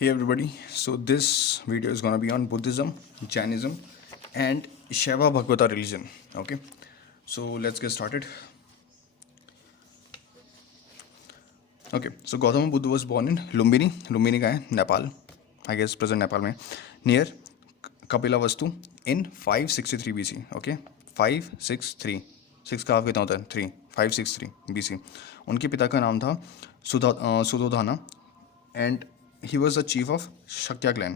Hey everybody, so this video is gonna be on Buddhism, Jainism, and Shaiva Bhagavata religion. Okay, so let's get started. Okay, so Gautama Buddha was born in Lumbini. Lumbini का है Nepal, I guess present Nepal में, near Kapilavastu in 563 BC. Okay, 563. 6 का half कितना होता है 3 563 BC. उनके पिता का नाम था Suddhodana and he was the chief of Shakya clan.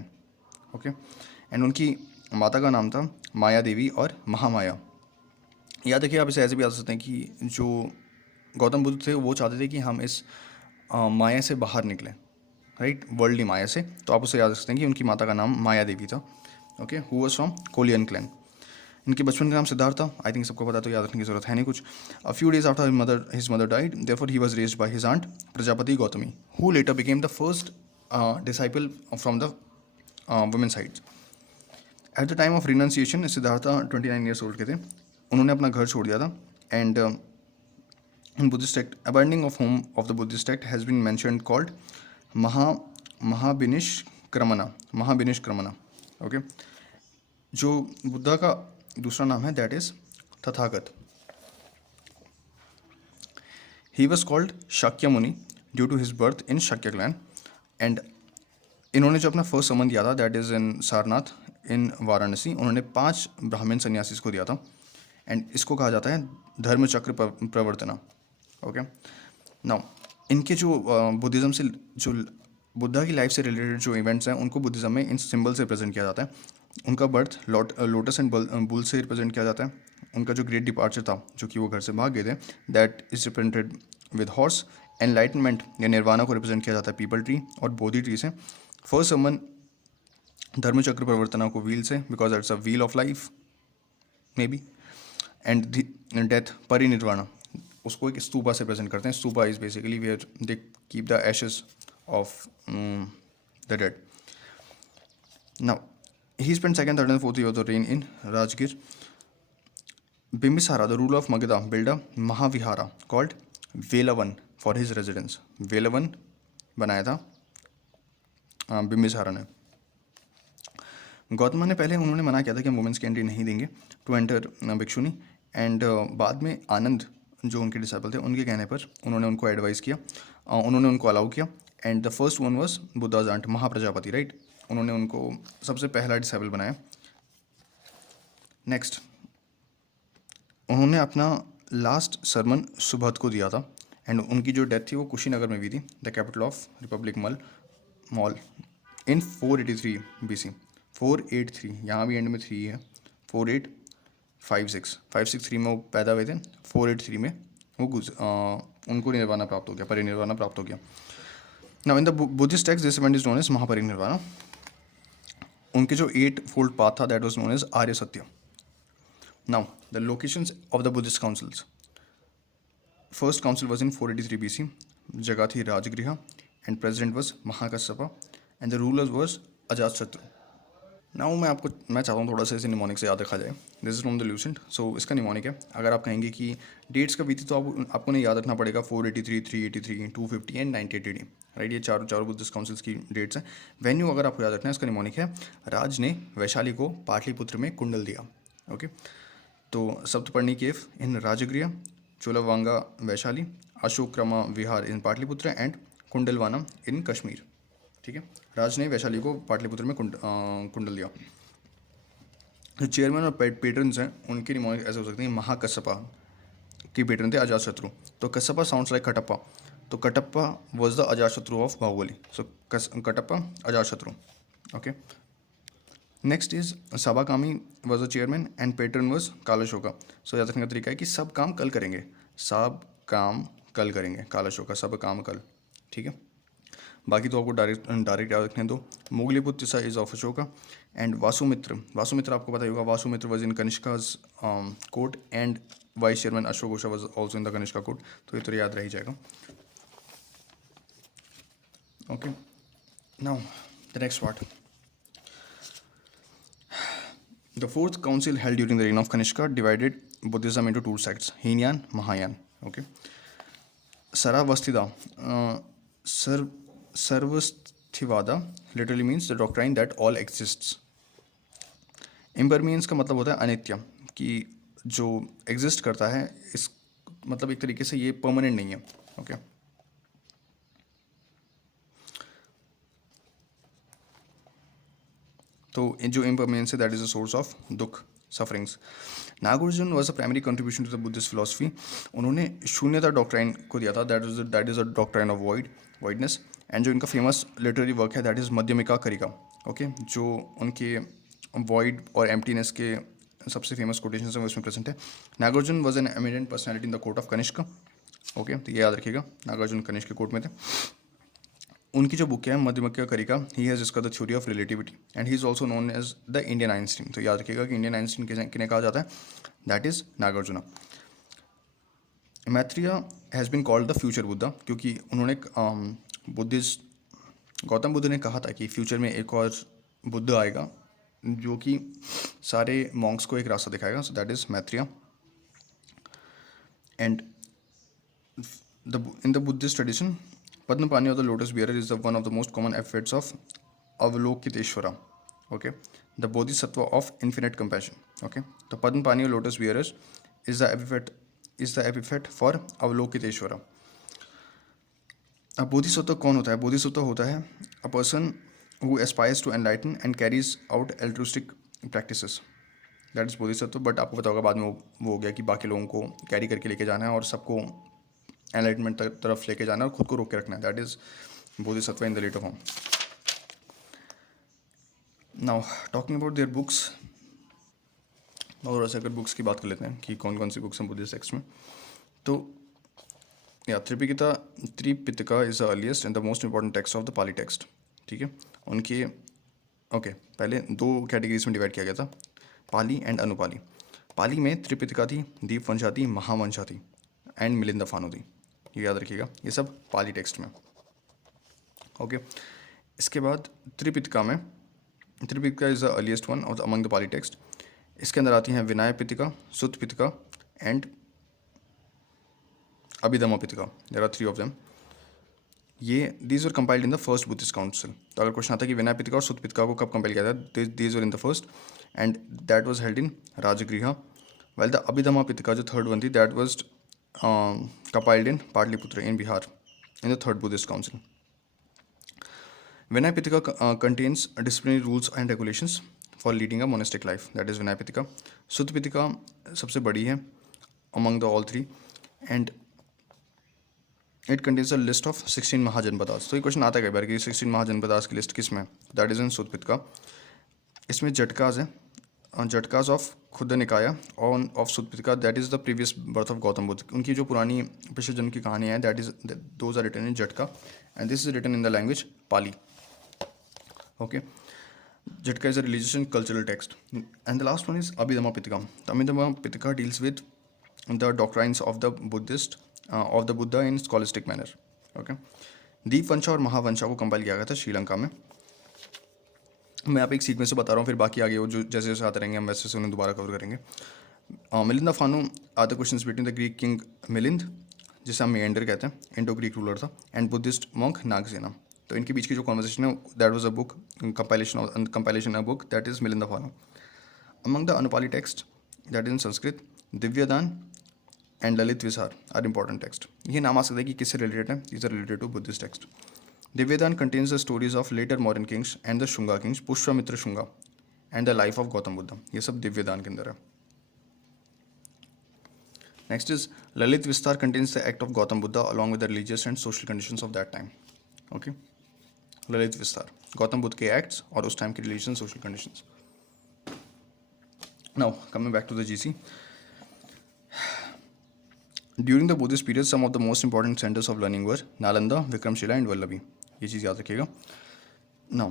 Okay, and उनकी माता का नाम था माया देवी और महामाया. या देखिए, आप इसे ऐसे भी याद सकते हैं कि जो गौतम बुद्ध थे वो चाहते थे कि हम इस माया से बाहर निकलें, राइट, वर्ल्डली माया से. तो आप उसे याद रख सकते हैं कि उनकी माता का नाम माया देवी था. Okay, who was from Koliyan clan. इनके बचपन का नाम सिद्धार्थ था. आई थिंक सबको पता, तो याद रखने की जरूरत है नहीं कुछ. A few days after his mother died, therefore he was raised by his aunt Prajapati Gautami, who later became the first disciple from the women side. At the time of renunciation Siddhartha 29 years old के थे. उन्होंने अपना घर छोड़ दिया था. And in Buddhist text, abandoning of home of the Buddhist text has been mentioned called Mahabhinishkramana. Mahabhinishkramana. Okay, जो बुद्धा का दूसरा नाम है that is Tathagata. He was called Shakya Muni due to his birth in Shakya clan. And इन्होंने जो अपना फर्स्ट समन दिया था that is in Sarnath in Varanasi. उन्होंने 5 ब्राह्मण सन्यासीस को दिया था. एंड इसको कहा जाता है धर्मचक्र प्रवर्तना. ओके, नाउ इनके जो बुद्धिज़्म से जो बुद्धा की लाइफ से रिलेटेड जो इवेंट्स हैं उनको बुद्धिज़्म में इन सिंबल से रिप्रेजेंट किया जाता है. उनका बर्थ लोटस एंड बुल से रिप्रेजेंट किया जाता है. उनका जो ग्रेट डिपार्चर था, जो कि वो घर से भाग गए थे, that is represented with horse. Enlightenment या निर्वाणा को रिप्रेजेंट किया जाता है पीपल ट्री और बोधि ट्री से. फर्स्ट समन धर्मचक्र प्रवर्तना को व्हील से, because it's a wheel of life may be. And death Parinirvana, उसको एक स्तूपा से प्रेजेंट करते हैं. Stupa is basically where they keep the ashes of the dead. Now he spent second, third, and fourth year of the reign in Rajgir. Bimbisara, the ruler of Magadha, built a Mahavihara called Velavan for his residence. Velavan बनाया था बिम्बिसारा ने. गौतम ने पहले उन्होंने मना किया था कि हम वुमेंस की एंट्री नहीं देंगे टू एंटर भिक्षुनी. एंड बाद में आनंद, जो उनके डिसाइपल थे, उनके कहने पर उन्होंने उनको एडवाइस किया, उन्होंने उनको अलाउ किया. And the first one was Buddha's aunt Mahaprajapati, right. उन्होंने उनको सबसे पहला डिसाइपल बनाया. नेक्स्ट, उन्होंने अपना लास्ट सरमन सुबोध को दिया था. एंड उनकी जो डेथ थी वो कुशीनगर में हुई थी, the capital of Republic mall, in 483 BC. 483, यहाँ भी एंड में 3 है. 563 में वो पैदा हुए थे. 483 में वो उनको निर्वाणा प्राप्त हो गया, परिनिर्वाणा प्राप्त हो गया. Now in the Buddhist text this event is known as Mahaparinirvana. उनके जो 8 फोल्ड पाथ था that was known as Arya Satya. Now the locations of the Buddhist councils. First council was in 483 BC. जगह थी Rajgriha. And president was Mahakashyapa. And the ruler was Ajatashatru. Now मैं चाहता हूँ थोड़ा सा इसे निमोनिक से याद रखा जाए. This is from the Lucent. So इसका निमोनिक है. अगर आप कहेंगे कि डेट्स कब हुई थी, तो आपको नहीं याद रखना पड़ेगा 483, 383, 250 एंड 98 AD, राइट. ये चारों बुद्धिस्ट काउंसिल्स की डेट्स हैं. वेन्यू अगर आपको याद रखना है, इसका निमोनिक है राज ने वैशाली को पाटलिपुत्र में कुंडल दिया. ओके, तो सप्तपर्णी केव इन राजगृह, चोलावांगा वैशाली, अशोक्रमा विहार इन पाटलिपुत्र एंड कुंडलवाना इन कश्मीर. ठीक है, राज ने वैशाली को पाटलिपुत्र में कुंडल दिया. जो चेयरमैन और पेट्रन्स हैं उनके निमोनिक ऐसे हो सकते हैं. महाकश्यपा के पेट्रन थे अजातशत्रु. तो कश्यपा साउंड्स लाइक कटप्पा. तो Kattappa was the Ajatashatru of Baahubali. So Kattappa Ajatashatru. Okay, next is Sabakami was the chairman and patron was Kalashoka. So याद रखने का तरीका है कि सब काम कल करेंगे. सब काम कल करेंगे, कालाशोका, सब काम कल. ठीक है, बाकी तो आपको डायरेक्ट याद रखने दो. Moggaliputra is of Ashoka. And Vasumitra आपको पता ही होगा. Vasumitra was in Kanishka's court and vice chairman अशोक घोषा was also in the Kanishka court. तो ये तो याद रह ही जाएगा. Okay, now the next part. The fourth council held during the reign of Kanishka divided Buddhism into 2 sects, Hinayana, Mahayana. Okay, Sarvastivada इम्पर्मियंथिवादा literally means the doctrine that all exists. Impermanence का मतलब होता है अनित्य, कि जो एग्जिस्ट करता है इस मतलब एक तरीके से ये परमानेंट नहीं है। ओके तो जो इम्पर्मियंस है that is a source of dukkha, sufferings. Nagarjuna was a primary contribution to the Buddhist philosophy. उन्होंने शून्यता डॉक्ट्राइन को दिया था, that is a doctrine of wideness. And जो इनका फेमस लिटरेरी वर्क है that is Madhyamika Karika. Okay जो उनके वॉइड और एम्प्टीनेस के सबसे फेमस कोटेशन है वो इसमें प्रेजेंट है। Nagarjuna was an eminent personality in the court of Kanishka. Okay तो ये याद रखिएगा, नागार्जुन कनिष्क के कोर्ट में थे। उनकी जो बुक है Madhyamika Karika, he has discussed the theory of relativity and he is also known as the Indian Einstein. तो याद रखिएगा कि इंडियन आइंस्टीन किन्हें कहा जाता है, that is Nagarjuna. Maitreya has been called the future Buddha, क्योंकि उन्होंने बुद्धिस्ट गौतम बुद्ध ने कहा था कि फ्यूचर में एक और बुद्ध आएगा जो कि सारे मॉन्क्स को एक रास्ता दिखाएगा। So that is Maitreya. And in the Buddhist tradition, Padmapani or the lotus bearer is one of the most common epithets of Avalokiteshvara. Okay, the Bodhisattva of infinite compassion. Okay, the Padmapani or lotus bearer is the epithet for Avalokiteshvara. अब बोधिसत्व कौन होता है? बोधिसत्व होता है a person who aspires to enlighten and carries out altruistic practices. That is Bodhisattva. But आपको पता होगा बाद में वो हो गया कि बाकी लोगों को कैरी करके लेके जाना है और सबको एनलाइटमेंट तरफ लेके जाना है और खुद को रोक के रखना है। That is Bodhisattva in the later form. Now talking about their books, और ऐसे अगर बुक्स की बात कर लेते हैं कि कौन कौन सी बुक्स हैं बुद्धिस्ट टेक्स्ट में, तो या Tripitaka is the earliest and the most important text of the Pali text. ठीक है, उनके पहले दो कैटेगरीज में डिवाइड किया गया था, पाली एंड अनुपाली। पाली में त्रिपिटका थी, दीपवंशा थी, महावंशा थी एंड मिलिंदफानु थी। ये याद रखिएगा, ये सब पाली टेक्स्ट में। ओके इसके बाद Tripitaka is the earliest one of among the Pali text. इसके अंदर आती हैं Vinaya Pitaka, Sutta Pitaka and Abhidhamma Pitaka. There are 3 of them. ये these were compiled in the first Buddhist council. तो अगर क्वेश्चन आता है कि विनय पिटका और सुत्त पिटका को कब कंपाइल किया था, these were in the first and that was held in Rajgriha. Well the Abhidhamma Pitaka जो थर्ड वन थी that was compiled in Patliputra in Bihar in the third Buddhist council. Vinaya Pitaka contains disciplinary rules and regulations for leading a monastic life. That is Vinaya Pitaka. Sutta Pitaka सबसे बड़ी है among the all 3 and it contains a list of 16 mahajanapadas. तो ये question आता है कई बार कि 16 महाजनपदास की लिस्ट किस में है, that is in Sutta Pitaka. इसमें जटकाज है, जटकाज ऑफ खुद निकाया और of Sutta Pitaka, that is the previous birth of Gautam Buddha. उनकी जो पुरानी पिछले जन्म की कहानी है that is those are written in Jataka and this is written in the language Pali. Okay Jataka is a religious and cultural text and the last one is Abhidhamma Pitaka. Abhidhamma Pitaka deals with the doctrines of the Buddha in scholastic manner. Okay Dipavamsa और महावंशा को compile किया गया था श्रीलंका में। मैं आप एक sequence से बता रहा हूँ, फिर बाकी आगे वो जो जैसे जैसे आते रहेंगे हम वैसे से उन्हें दोबारा कवर करेंगे। Milindapanho are the questions between the Greek king Milind, जिसे हम मेंडर कहते हैं, इंडो ग्रीक रूलर था, एंड बुद्धिस्ट मॉन्क नागसेना। तो इनके बीच की जो कॉन्वर्सेशन है that was a book compilation a book that is Milindapanho. Among the अनुपाली text that is in Sanskrit, Divyavadana and Lalit Vistara are important text. ये नाम आ सकता है कि किससे रिलेटेड है, is related to Buddhist text. Divyadan contains the stories of later modern kings and the Shunga kings, Pushpamitra Shunga, and the life of Gautam Buddha. ये सब दिव्यदान के अंदर है। Next is Lalit Vistar contains the act of Gautam Buddha along with the religious and social conditions of that time. Okay, Lalit Vistar, Gautam Buddha के acts और उस time के religious and social conditions. Now coming back to the GC. During the Buddhist period, some of the most important centers of learning were Nalanda, Vikramshila, and Vallabhi. ये चीज़ याद रखिएगा। Now,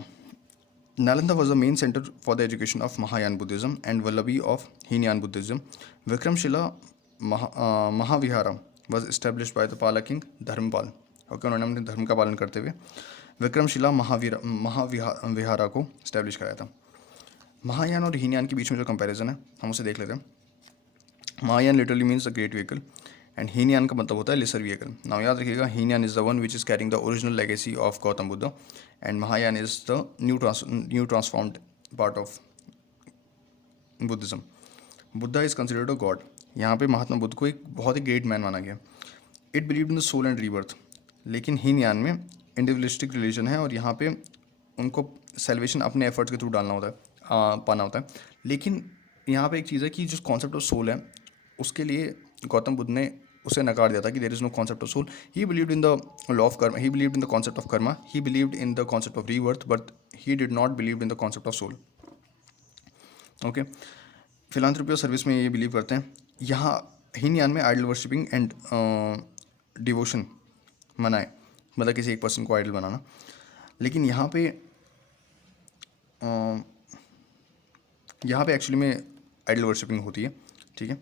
Nalanda was the main center for the education of Mahayana Buddhism and Vallabhi of Hinayan Buddhism. Vikramshila Mahavihara was established by the Pala king Dharmapal. Okay, उन्होंने अपने धर्म का पालन करते हुए विक्रमशिला महाविहारा को इस्टेब्लिश कराया था। महायान और हीनयान के बीच में जो कंपैरिजन है हम उसे देख लेते हैं। Mahayana literally means the great vehicle and Hinayana का मतलब होता है लेसर व्हीकल. नाउ याद रखिएगा, Hinayana is the one which is carrying the original legacy of Gautam Buddha and Mahayana is the new transformed part of Buddhism. Buddha is considered a God. यहाँ पे महात्मा बुद्ध को एक बहुत ही ग्रेट मैन माना गया. It believe in the soul and rebirth. लेकिन हीनयान में individualistic religion है और यहाँ पे उनको सेल्वेशन अपने एफर्ट्स के थ्रू डालना होता है, पाना होता है. लेकिन यहाँ पे एक चीज़ है कि जो कॉन्सेप्ट ऑफ सोल है उसके लिए गौतम बुद्ध ने उसे नकार दिया था कि there is no concept of soul. He believed in the law of karma, he believed in the concept of karma, he believed in the concept of rebirth, but he did not believe in the concept of soul. Okay. Philanthropy और service में ये believe करते हैं. यहाँ हीनयान में idol worshipping and devotion मना है, मतलब किसी एक पर्सन को आइडल बनाना. लेकिन यहाँ पे एक्चुअली में आइडल वर्शिपिंग होती है. ठीक है.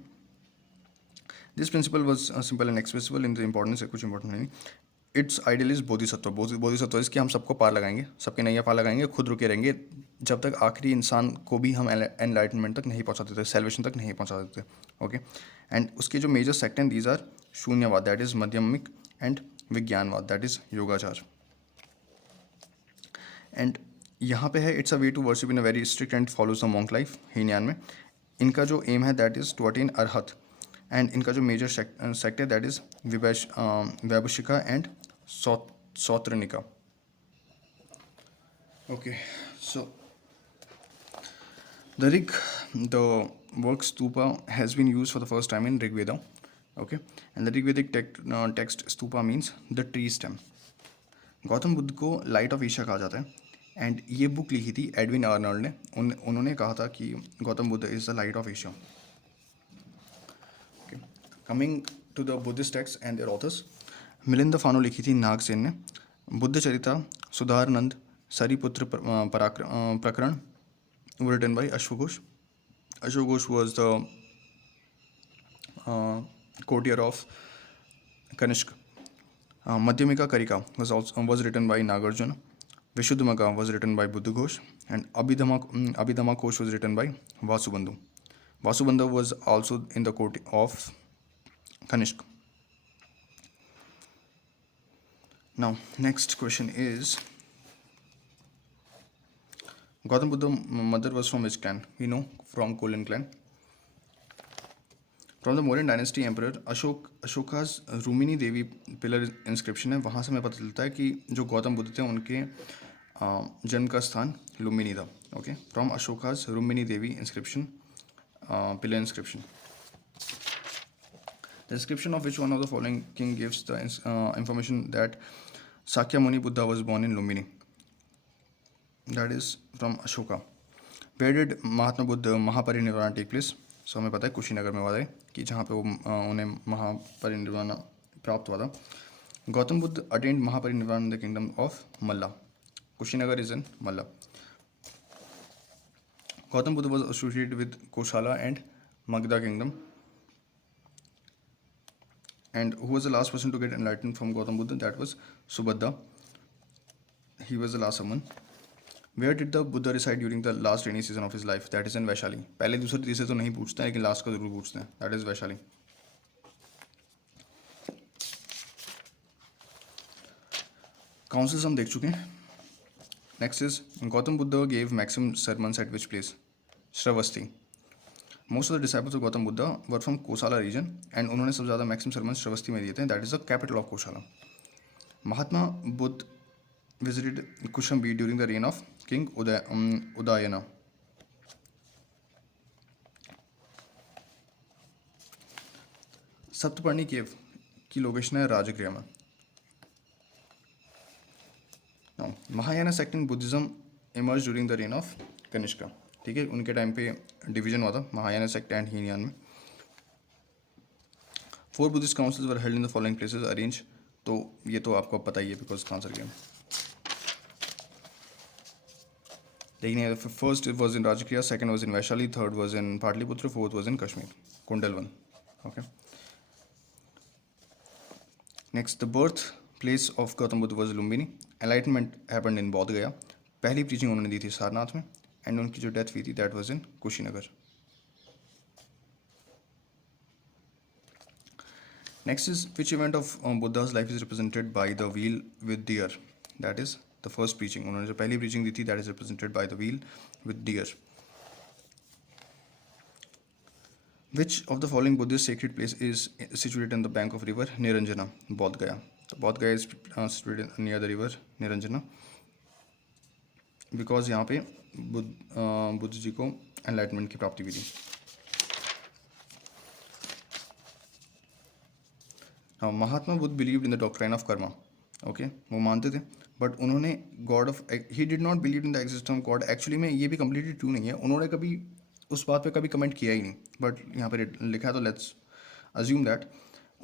This principle was simple and expressible in the importance है, कुछ इंपॉर्टेंट नहीं. It's ideal is Bodhisattva. Bodhisattva इसकी हम सबको पार लगाएंगे, सबके नैया पार लगाएंगे, खुद रुके रहेंगे जब तक आखिरी इंसान को भी हम एनलाइटनमेंट तक नहीं पहुंचा देते, सेल्वेशन तक नहीं पहुंचा देते. ओके. एंड उसके जो मेजर सेक्ट हैं these are Shunyavada, that is Madhyamika, and Vijnanavada, that is Yogachara. And यहाँ पे है it's a way to worship in a very strict and follows the monk life. Hinayana में इनका जो एम है that is to attain Arhat. And इनका जो मेजर सेक्ट है that is Vaibhashika and Sautrantika. Okay. So the word stupa has been used for the first time in Rig Veda. Okay. And the Rigvedic text stupa means the tree stem. Gautam Buddha को light of Asia कहा जाता है. And ये book लिखी थी Edwin Arnold ने. उन्होंने कहा था कि Gautam Buddha is the light of Asia. Coming to the Buddhist text and their authors. Milinda Panho लिखी थी नागसेन ने. बुद्ध चरिता, सुधारनंद, सरीपुत्र प्रकरण were written by Ashwaghosh. Ashwaghosh was the courtier of Kanishk. Madhyamika Karika was written by Nagarjuna. Vishuddhamaka was written by Buddhaghosh, and Abhidhamma Kosh was written by Vasubandhu. Vasubandhu was also in the court of Kanishk. Now, next question is, Gautam Buddha's mother was from which clan? We know from Kolan clan. From the Mauryan dynasty emperor Ashoka's Rumini Devi pillar inscription है, वहाँ से हमें पता चलता है कि जो गौतम बुद्ध थे उनके जन्म का स्थान लुम्बिनी था. Okay. From Ashoka's Rumini Devi inscription, pillar inscription. The description of which one of the following king gives the information that Sakyamuni Buddha was born in Lumbini? That is from Ashoka. Where did Mahatma Buddha Mahaparinirvana take place? So हमें पता है कुशीनगर में हुआ था कि जहाँ पे वो उन्हें महापरिनिर्वाण प्राप्त हुआ था. Gautam Buddha attend Mahaparinirvan in the kingdom of Malla. Kushinagar is in Malla. Gautam Buddha was associated with Koshala and Magda kingdom. And who was the last person to get enlightened from Gautam Buddha? That was Subhadra. He was the last one. Where did the Buddha reside during the last rainy season of his life? That is in Vaishali. पहले दूसरे तीसरे तो नहीं पूछते हैं, लेकिन last का जरूर पूछते हैं. That is Vaishali. Councils हम देख चुके हैं. Next is Gautam Buddha gave maximum sermons at which place? Shravasti. Most of the disciples of Gautam Buddha were from Kosala region, and उन्होंने सबसे ज़्यादा maximum sermons श्रवस्ती में दिए थे. That is the capital of Kosala. Mahatma Buddha visited Kushambi during the reign of King Udayana. सप्तपर्णी केव की location है राजगृह में. Mahayana sect in Buddhism emerge during the reign of Kanishka. ठीक है. उनके टाइम पे डिवीजन हुआ था महायाना सेक्ट एंड हीनयान में. 4 Buddhist councils were held in the following places arrange. तो ये तो आपको पता ही है बिकॉज आंसर गेम. लेकिन first was in Rajgriha, second was in Vaishali, third was in Pataliputra, fourth was in Kashmir, Kundalvan. Okay. Next, the birth place of Gautam Buddha was Lumbini. Enlightenment happened in Bodh Gaya. पहली preaching उन्होंने दी थी सारनाथ में. एंड उनकी जो डेथ हुई थी that was in Kushinagar. Next is which event of Buddha's life is represented by the wheel with deer? That is the first preaching. उन्होंने जो पहली preaching दी थी, that is represented by the wheel with deer. Which of the following Buddhist sacred place is situated in the bank of river Niranjana? Bodh Gaya. So Bodh Gaya is situated near the river Niranjana because यहाँ पे बुद्ध जी को enlightenment की प्राप्ति हुई थी. हाँ, Mahatma Buddha believe in the doctrine of karma. Okay, वो मानते थे, बट उन्होंने God of, he did not believe in the existence of God. Actually में ये भी कम्प्लीटली ट्रू नहीं है. उन्होंने कभी उस बात पे कभी कमेंट किया ही नहीं, बट यहाँ पे लिखा है तो लेट्स अज्यूम दैट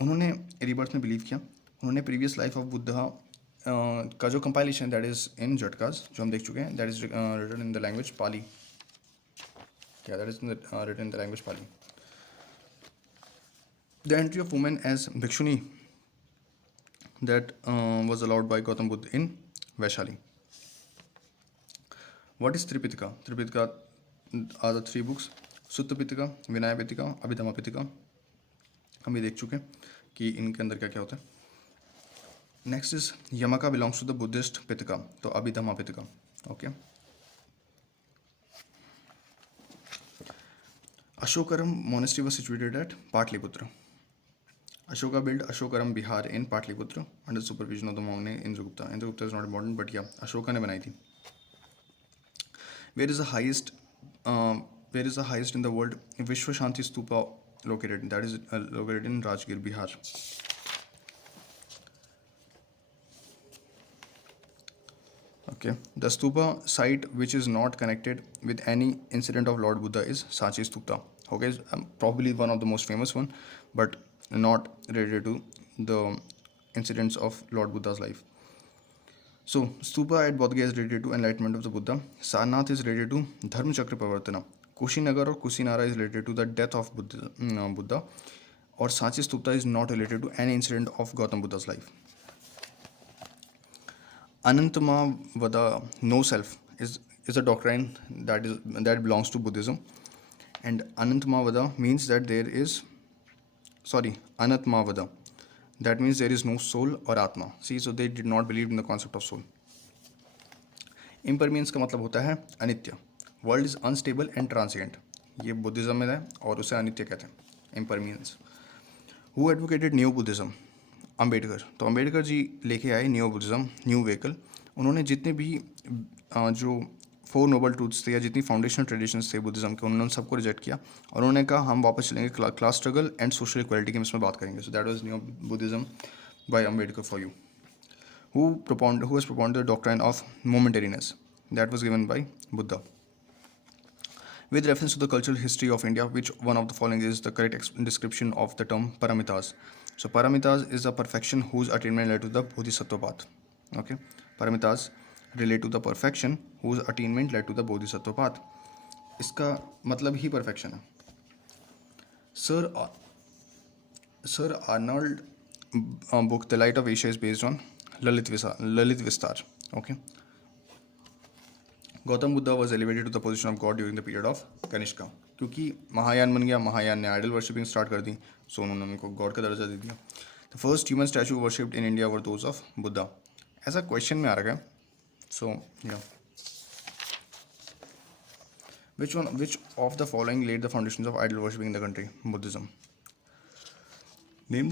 उन्होंने रिबर्थ में बिलीव किया. उन्होंने प्रीवियस लाइफ ऑफ बुद्धा का जो compilation that is in Jatakas जो हम देख चुके हैं, that is written in the language Pali. क्या that is written in the language Pali. The entry of women as bhikshuni that was allowed by Gautam Buddha in Vaishali. What is Tripitaka? Tripitaka are the three books: Sutta Pitaka, Vinaya Pitaka, Abhidhamma Pitaka. हम भी देख चुके हैं कि इनके अंदर क्या क्या होता है. Next is Yamaka belongs to the Buddhist Pitaka, तो Abhidhamma Pitaka. Okay. Ashokaram monastery was situated at Patliputra. Ashoka built Ashokaram Bihar in Patliputra under supervision of the monk Indragupta. Indragupta is not important, but yeah, Ashoka ने बनाई थी. Where is the highest in the world Vishwa Shanti Stupa located? That is located in Rajgir, Bihar. Okay, the stupa site which is not connected with any incident of Lord Buddha is Sanchi Stupa. Okay, probably one of the most famous one, but not related to the incidents of Lord Buddha's life. So, stupa at Bodh Gaya is related to enlightenment of the Buddha. Sarnath is related to Dharma Chakra Pravartana. Kushinagar or Kusinara is related to the death of Buddha. Or Sanchi Stupa is not related to any incident of Gautam Buddha's life. Anantama-vada, no self, is a doctrine that belongs to Buddhism. And Anantama-vada means that there is Anatmavada. That means there is no soul or Atma. See, so they did not believe in the concept of soul. Impermanence का मतलब होता है अनित्य. World is unstable and transient. ये Buddhism में है और उसे अनित्य कहते हैं. Impermanence. Who advocated Neo Buddhism? Ambedkar. तो अम्बेडकर जी लेके आए न्यू बुद्धिज्म, न्यू व्हीकल. उन्होंने जितने भी जो 4 नोबल ट्रूथ्स थे या जितनी फाउंडेशनल ट्रेडिशंस थे बुद्धिज्म के, उन्होंने सबको रिजेक्ट किया और उन्होंने कहा हम वापस चलेंगे class struggle and social equality की इसमें बात करेंगे. So that was new Buddhism by Ambedkar for you. Who has propounded the doctrine of momentariness? That was given by Buddha. With reference to the cultural history of India, which one of the following is the correct description of the term paramitas? So paramitas is a perfection whose attainment led to the bodhisattva path. Okay, paramitas relate to the perfection whose attainment led to the bodhisattva path. इसका मतलब ही perfection है. Sir Arnold book The Light of Asia is based on Lalit Vistar. Okay. Gautam Buddha was elevated to the position of god during the period of Kanishka. क्योंकि महायान बन गया, महायान ने idol worshipping start कर दी, सो उन्होंने उनको गॉड का दर्जा दे दिया. The first human statue worshipped in India were those of Buddha. ऐसा क्वेश्चन में आ रहा है. सो या which of the following led the foundations of idol worshipping in the country? Buddhism. Name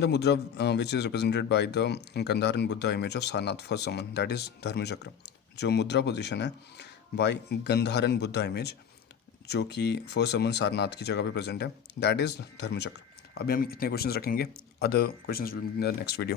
the mudra which is represented by the Gandharan Buddha image of Sarnath first summon, that is Dharma Chakra. जो मुद्रा position है by Gandharan Buddha image जो कि first समन सारनाथ की जगह पे present है, that is धर्म चक्र. अभी हम इतने क्वेश्चंस रखेंगे, other questions will be in the next video.